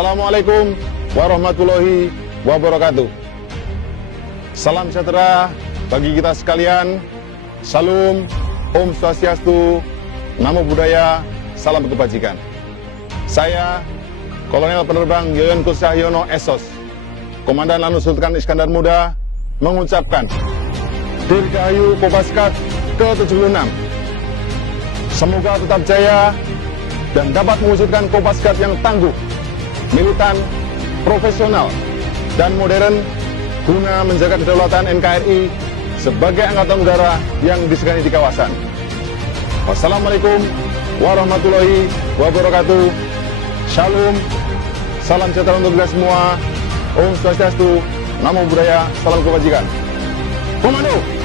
Assalamualaikum warahmatullahi wabarakatuh. Salam sejahtera bagi kita sekalian. Salam, Om Swastiastu, Namo Buddhaya, salam kebajikan. Saya Kolonel Penerbang Yoyon Kusahyono SOS, Komandan Lanut Sultan Iskandar Muda, mengucapkan Dirgahayu Kopaskat ke-76. Semoga tetap jaya dan dapat mewujudkan Kopaskat yang tangguh, militan, profesional, dan modern guna menjaga kedaulatan NKRI sebagai angkatan udara yang disegani di kawasan. Wassalamualaikum warahmatullahi wabarakatuh. Shalom, salam sejahtera untuk kita semua. Om Swastiastu, Namo Buddhaya, salam kebajikan. Komando!